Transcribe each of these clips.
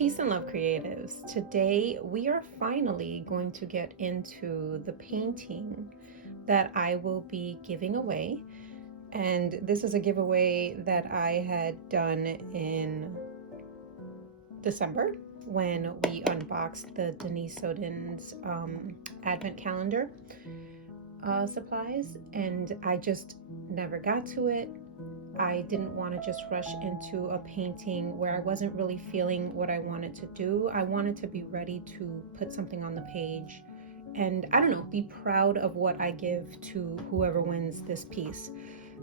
Peace and love, creatives. Today we are finally going to get into the painting that I will be giving away. And this is a giveaway that I had done in December when we unboxed the Geneated's advent calendar supplies, and I just never got to it. I didn't want to just rush into a painting where I wasn't really feeling what I wanted to do. I wanted to be ready to put something on the page and, I don't know, be proud of what I give to whoever wins this piece.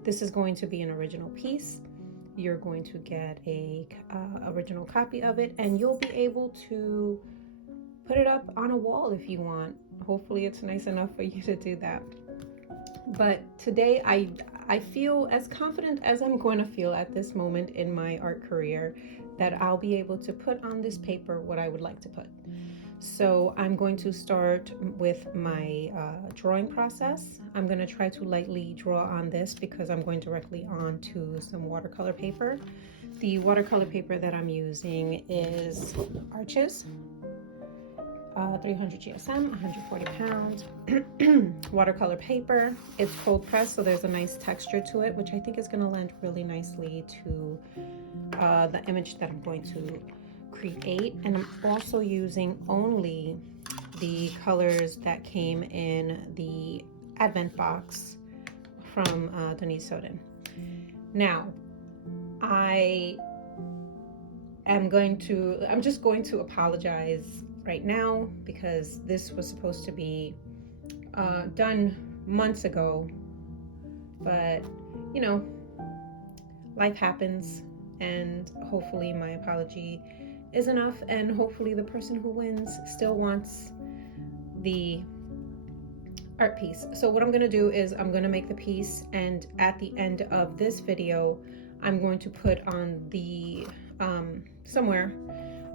This is going to be an original piece. You're going to get a original copy of it, and you'll be able to put it up on a wall if you want. Hopefully it's nice enough for you to do that. But today I feel as confident as I'm going to feel at this moment in my art career that I'll be able to put on this paper what I would like to put. So I'm going to start with my drawing process. I'm going to try to lightly draw on this because I'm going directly onto some watercolor paper. The watercolor paper that I'm using is Arches. 300 GSM, 140 pounds, watercolor paper. It's cold pressed, so there's a nice texture to it, which I think is going to lend really nicely to the image that I'm going to create. And I'm also using only the colors that came in the advent box from Geneated. Now, I'm just going to apologize right now because this was supposed to be done months ago, but you know, life happens, and hopefully my apology is enough, and hopefully the person who wins still wants the art piece. So what I'm going to do is I'm going to make the piece, and at the end of this video I'm going to put on the somewhere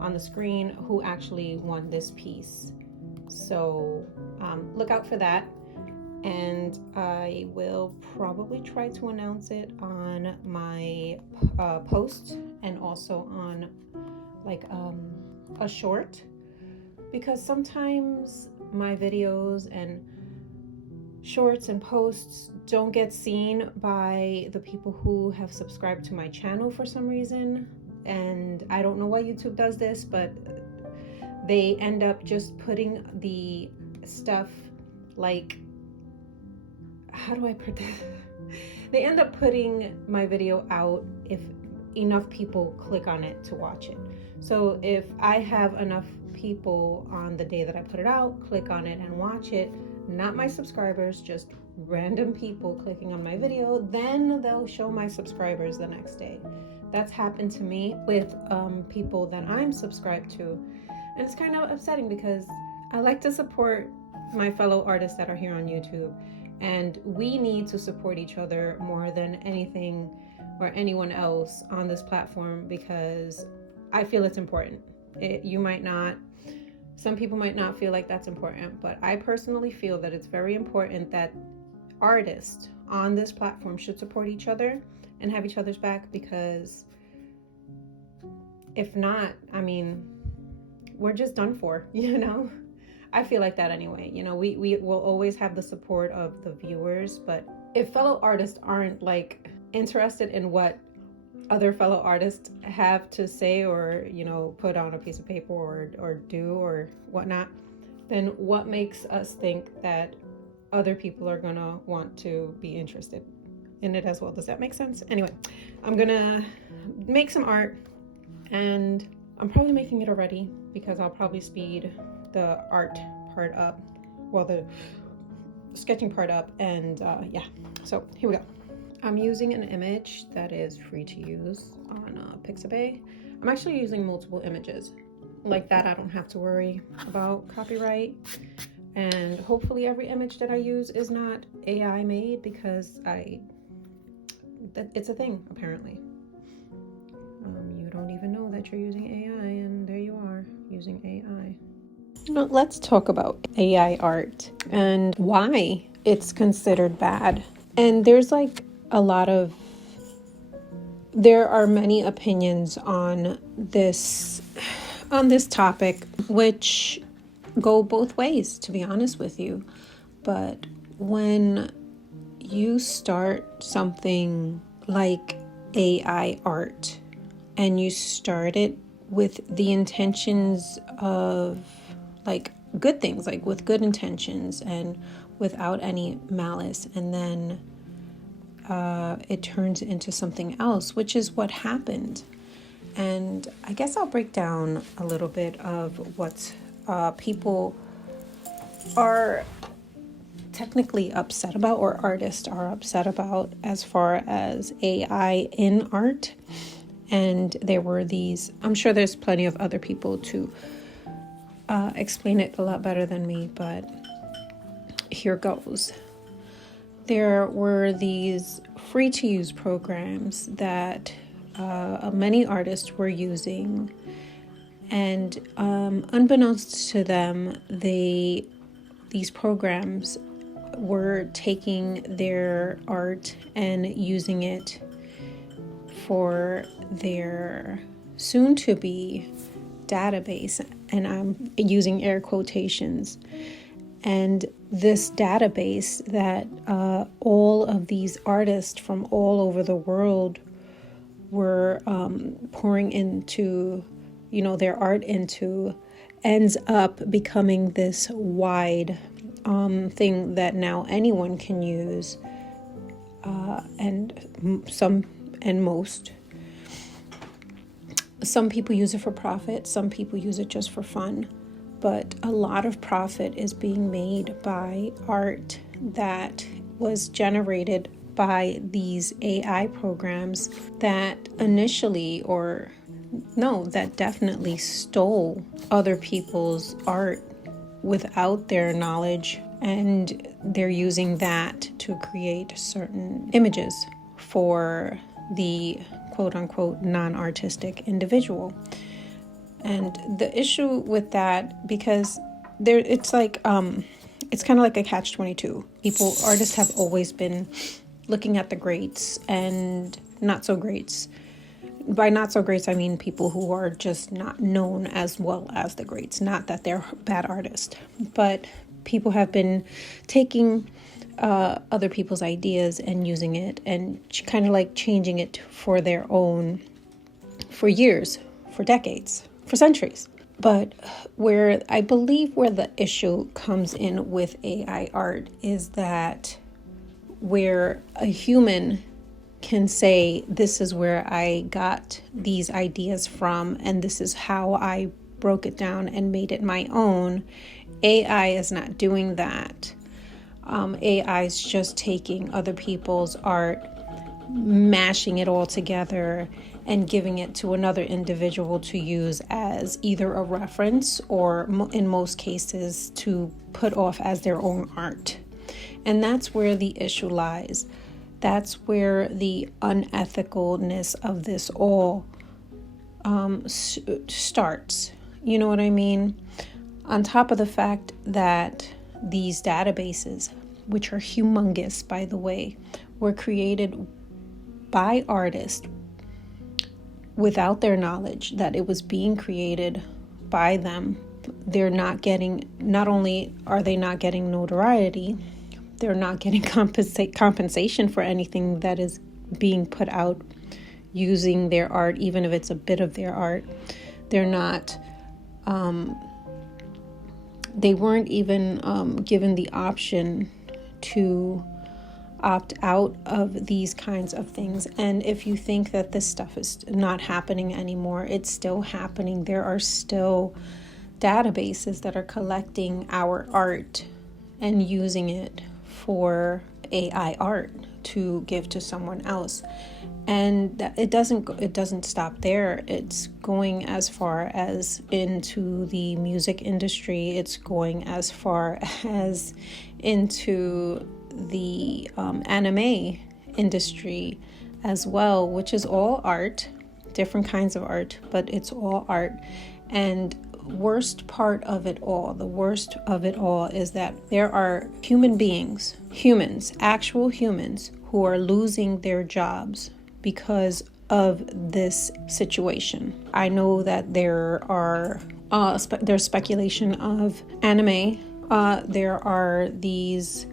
on the screen who actually won this piece. So look out for that, and I will probably try to announce it on my post and also on like a short, because sometimes my videos and shorts and posts don't get seen by the people who have subscribed to my channel for some reason. And I don't know why YouTube does this, but they end up just putting the stuff like, how do I put this? They end up putting my video out if enough people click on it to watch it. So if I have enough people on the day that I put it out, click on it and watch it, not my subscribers, just random people clicking on my video, then they'll show my subscribers the next day. That's happened to me with people that I'm subscribed to. And it's kind of upsetting because I like to support my fellow artists that are here on YouTube. And we need to support each other more than anything or anyone else on this platform, because I feel it's important. Some people might not feel like that's important, but I personally feel that it's very important that artists on this platform should support each other and have each other's back, because if not, I mean, we're just done for, you know? I feel like that anyway. You know, we will always have the support of the viewers, but if fellow artists aren't like interested in what other fellow artists have to say or, you know, put on a piece of paper or do or whatnot, then what makes us think that other people are gonna want to be interested in it as well? Does that make sense? Anyway, I'm gonna make some art, and I'm probably making it already because I'll probably speed the art part up, well, the sketching part up, and yeah, so here we go. I'm using an image that is free to use on Pixabay. I'm actually using multiple images. Like that, I don't have to worry about copyright. And hopefully every image that I use is not AI made, because it's a thing, apparently. You don't even know that you're using AI, and there you are, using AI. Now, let's talk about AI art and why it's considered bad. And there are many opinions on this on this topic, which go both ways, to be honest with you. But when you start something like AI art and you start it with the intentions of like good things, like with good intentions and without any malice, and then it turns into something else, which is what happened. And I guess I'll break down a little bit of what people are technically upset about, or artists are upset about, as far as AI in art. And there were these, I'm sure there's plenty of other people to explain it a lot better than me, but here goes. There were these free to use programs that many artists were using, and unbeknownst to them, these programs were taking their art and using it for their soon-to-be database, and I'm using air quotations. And this database that all of these artists from all over the world were pouring into, their art into, ends up becoming this wide thing that now anyone can use, and some people use it for profit, some people use it just for fun, but a lot of profit is being made by art that was generated by these AI programs that that definitely stole other people's art without their knowledge, and they're using that to create certain images for the quote-unquote non-artistic individual. And the issue with that, because it's kind of like a catch-22. Artists have always been looking at the greats and not so greats. By not so greats, I mean people who are just not known as well as the greats. Not that they're bad artists, but people have been taking other people's ideas and using it and kind of like changing it for their own for years, for decades, for centuries. But where I believe where the issue comes in with AI art is that where a human can say, this is where I got these ideas from, and this is how I broke it down and made it my own. AI is not doing that. AI is just taking other people's art, mashing it all together, and giving it to another individual to use as either a reference or, in most cases, to put off as their own art. And that's where the issue lies. That's where the unethicalness of this all starts. You know what I mean? On top of the fact that these databases, which are humongous, by the way, were created by artists without their knowledge that it was being created by them. Not only are they not getting notoriety, they're not getting compensation for anything that is being put out using their art, even if it's a bit of their art. They're not, they weren't even given the option to opt out of these kinds of things. And if you think that this stuff is not happening anymore, it's still happening. There are still databases that are collecting our art and using it for AI art to give to someone else. And it doesn't stop there. It's going as far as into the music industry. It's going as far as into the anime industry as well, which is all art, different kinds of art, but it's all art. And the worst of it all is that there are humans, actual humans, who are losing their jobs because of this situation. I know that there's speculation of anime. There are these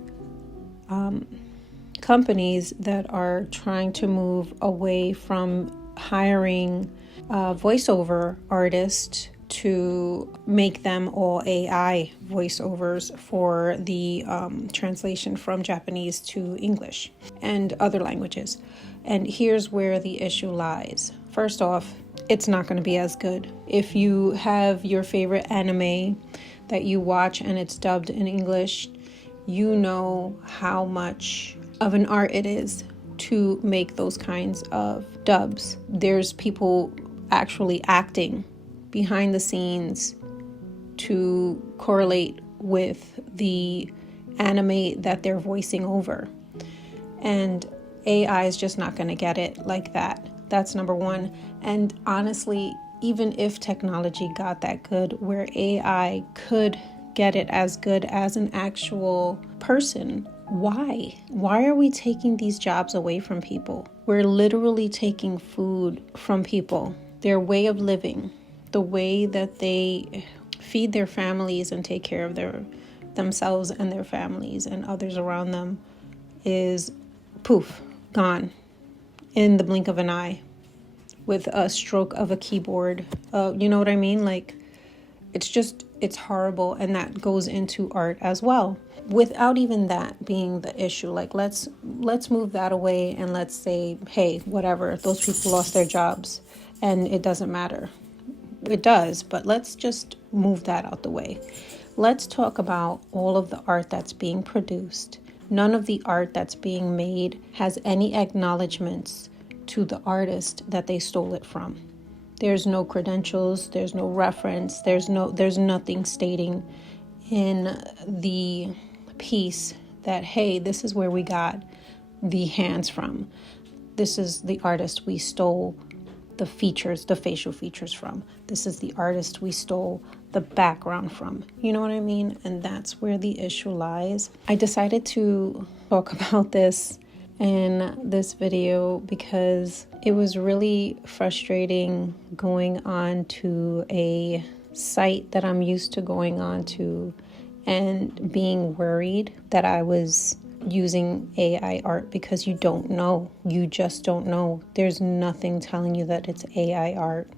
companies that are trying to move away from hiring voiceover artists to make them all AI voiceovers for the translation from Japanese to English and other languages. And here's where the issue lies. First off, it's not going to be as good. If you have your favorite anime that you watch and it's dubbed in English, you know how much of an art it is to make those kinds of dubs. There's people actually acting behind the scenes to correlate with the anime that they're voicing over. And AI is just not going to get it like that. That's number one. And honestly, even if technology got that good where AI could get it as good as an actual person, why? Why are we taking these jobs away from people? We're literally taking food from people, their way of living, the way that they feed their families and take care of themselves and their families and others around them is poof, gone in the blink of an eye with a stroke of a keyboard. You know what I mean? Like, it's horrible. And that goes into art as well. Without even that being the issue, like let's move that away and let's say, hey, whatever, those people lost their jobs and it doesn't matter. It does, but let's just move that out the way. Let's talk about all of the art that's being produced. None of the art that's being made has any acknowledgments to the artist that they stole it from. There's no credentials, there's no reference, there's nothing stating in the piece that, hey, this is where we got the hands from. This is the artist we stole the features, the facial features from. This is the artist we stole the background from. You know what I mean? And that's where the issue lies. I decided to talk about this in this video because it was really frustrating going on to a site that I'm used to going on to and being worried that I was using AI art, because you don't know. You just don't know. There's nothing telling you that it's AI art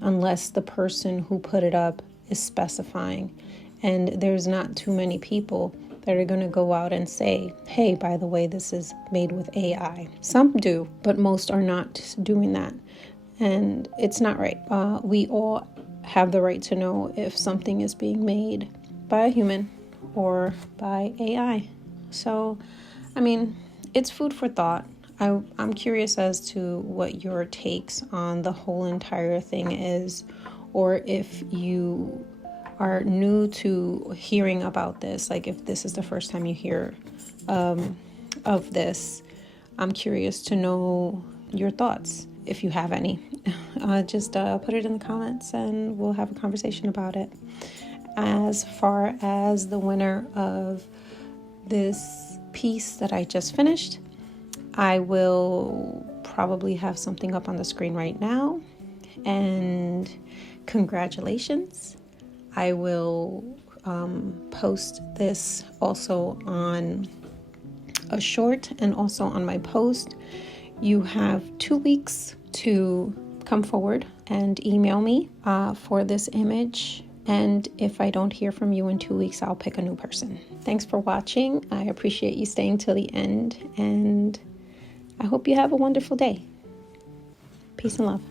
unless the person who put it up is specifying. And there's not too many people that are going to go out and say, hey, by the way, this is made with AI. Some do, but most are not doing that. And it's not right. We all have the right to know if something is being made by a human or by AI. So, I mean, it's food for thought. I'm curious as to what your takes on the whole entire thing is, or if you are new to hearing about this, like if this is the first time you hear of this. I'm curious to know your thoughts, if you have any. Just put it in the comments and we'll have a conversation about it. As far as the winner of this piece that I just finished, I will probably have something up on the screen right now. And congratulations. I will post this also on a short and also on my post. You have 2 weeks to come forward and email me for this image. And if I don't hear from you in 2 weeks, I'll pick a new person. Thanks for watching. I appreciate you staying till the end, and I hope you have a wonderful day. Peace and love.